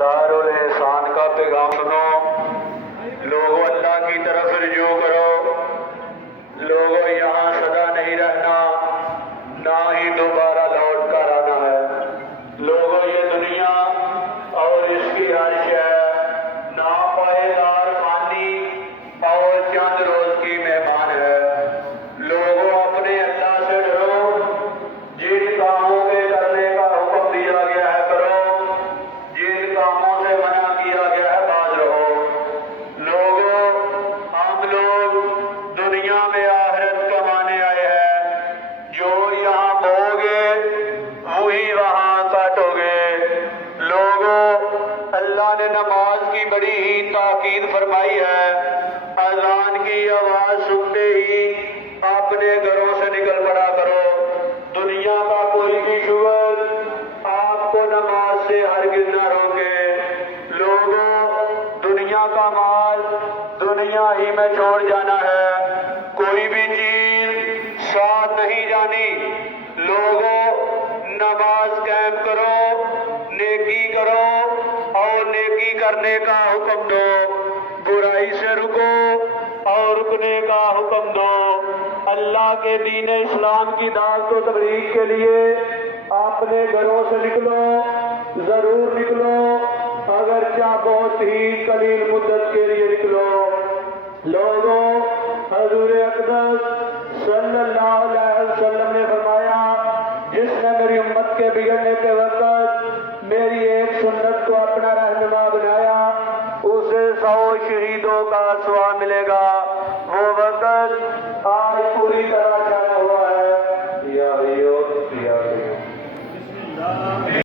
دارُ الاحسان کا پیغام سنو، لوگوں اللہ کی طرف رجوع کرو، لوگوں یہاں سدا نہیں رہنا، نہ ہی دوبارہ لوٹ کر آنا ہے۔ لوگوں یہ دنیا اور اس کی ہر شے ناپائیدار فانی اور چند روز کی مہمان ہے۔ لوگوں اپنے اللہ سے ڈرو، جن کاموں کے کرنے کا حکم دیا گیا ہے کرو، جن کاموں سے منع کیا گیا ہے باز رہو۔ لوگوں ہم لوگ دنیا میں آخرت کمانے آئے ہیں، جو یہاں بو گے وہی وہاں کاٹو گے۔ لوگوں اللہ نے نماز کی بڑی ہی تاکید فرمائی ہے، اذان کی آواز سنتے ہی اپنے گھروں سے نکل پڑا کرو۔ دنیا کا کوئی بھی شغل آپ کو نماز سے ہرگز نہ روکے۔ لوگوں دنیا کا مال دنیا ہی میں چھوڑ جانا ہے، کوئی بھی چیز ساتھ نہیں جانی۔ لوگوں نماز قائم کرو، نیکی کرو اور نیکی کرنے کا حکم دو، برائی سے رکو اور رکنے کا حکم دو۔ اللہ کے دین اسلام کی دعوت و تبلیغ کے لیے اپنے گھروں سے نکلو، ضرور نکلو، اگرچہ بہت ہی قلیل مدت کے لیے نکلو۔ لوگوں حضور اقدس صلی اللہ علیہ وسلم نے فرمایا، جس نے میری امت کے بگڑنے کے وقت میری ایک سنت کو اپنا رہنما بنایا، اسے 100 شہیدوں کا ثواب ملے گا۔ وہ وقت آج پوری طرح